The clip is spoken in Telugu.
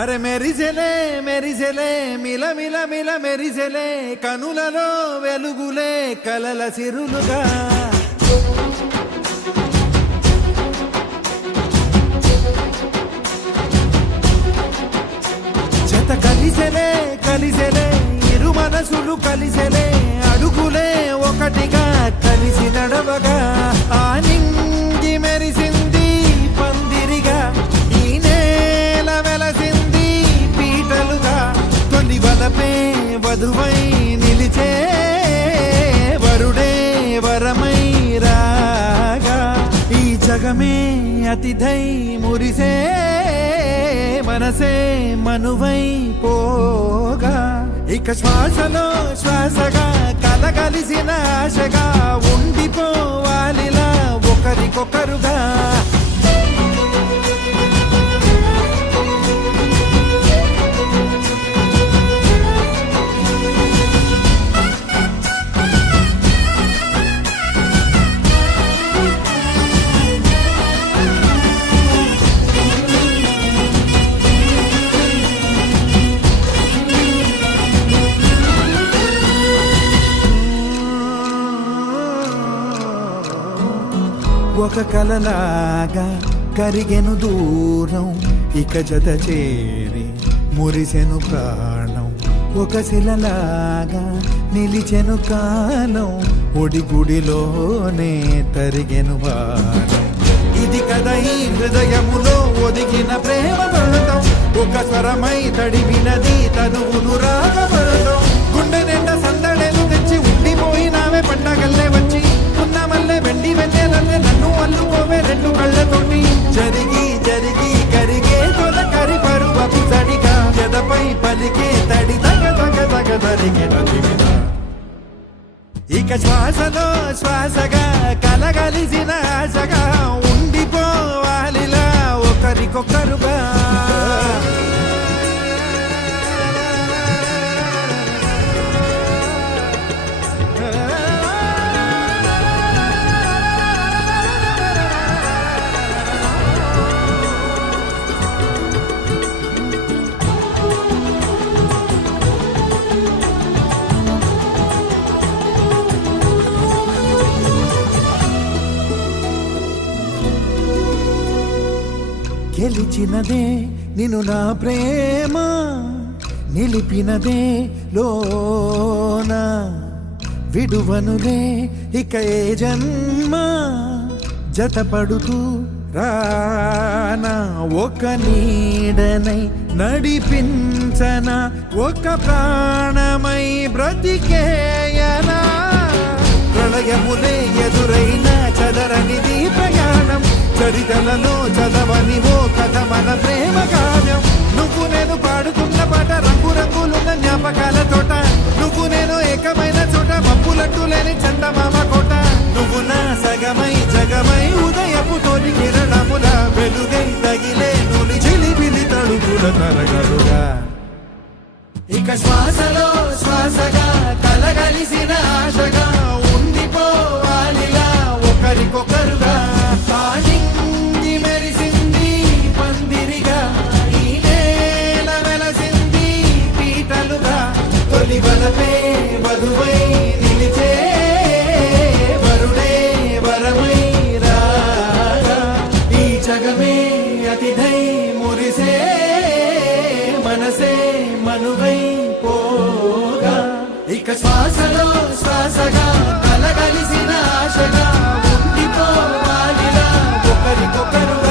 అరే మెరిసెలే మెరిసెలే మిల మిల మిల మెరిసెలే కనులలో వెలుగులే కలల సిరులుగా జత కలిసెలే కలిసెలే ఇరు మనసులు కలిసెలే అడుగులే ఒకటిగా కలిసి నడవగా ఆ నింగి మెరిసింది పందిరిగా ఈ నేల వెలసింది పీటలుగా తొలి వలపే వధువై నిలిచే వరుడే వరమై రాగా ఈ జగమే అతిథై మురిసే మనసే మనువై పోగా ఇక శ్వాసలో శ్వాసగా కలగలిసిన ఆశగా ఉండిపోవాలిలా ఒకరికొకరుగా ఒక కలలాగా కరిగెను దూరం ఇక జత చేరి మురిసెను ప్రాణం ఒక శిలలాగా నిలిచెను కాలం ఒడిగుడిలోనే తరిగెను వారం ఇది కదా ఈ హృదయములో ఒదిగిన ప్రేమ పర్వతం ఒక స్వరమై తడివినది తనువును రాగపడతాం గుండె నిండా సందడేలు తెచ్చి ఉండిపోయినావే పండగల్లే వచ్చి ఉన్నమల్లే వెండి వెన్నెలల్లే నన్ను అల్లుకోవే రెండు కళ్ళతోటి జరిగి జరిగి కరిగే తొలకరి పరువపు తడిగా జదపై పలికే తడి తగ తగ తగ తరిగిన ఇక శ్వాసలో శ్వాసగా కలగలిసిన ఆశగా ఉండిపోవాలిలా ఒకరికొకరుగా గెలిచినదే నిన్ను నా ప్రేమ నిలిపినదే లోన విడువనులే ఇక ఏ జన్మ జతపడుతూ రానా ఒక నీడనై నడిపించనా ఒక ప్రాణమై బ్రతికేయనా ప్రళయములే ఎదురైన చదరనిది ప్రయాణం చరితలలో చదవని ఓ కథ మన ప్రేమ కావ్యం నువ్వు నేను పాడుతున్న పాట రంగు రంగులున్న జ్ఞాపకాల తోట నువ్వు నేను ఏకమైన చోట మబ్బులట్టు లేని చందమామ కోట నువ్వు నా సగమై జగమై ఉదయపు తోటి కిరణముల వెలుగై తగిలే నులి చిలిపిలి తడుగుల తరగలుగా ఇక శ్వాసలో శ్వాసగా కలగలిసిన ఆశగా ఉండిపోవాలిలా ఒకరికొకరుగా నింగి మెరిసింది పందిరిగా ఈ నేల వెలసింది పీటలుగా తొలి వలపే వధువై నిలిచే వరుడే వరమై రాగా ఈ జగమే అతిథై మురిసే మనసే మనువై పోగా ఇక శ్వాసలో శ్వాసగా కలగలిసిన ఆశగా ఉండిపోవాలిలా ఒకరికొకరుగా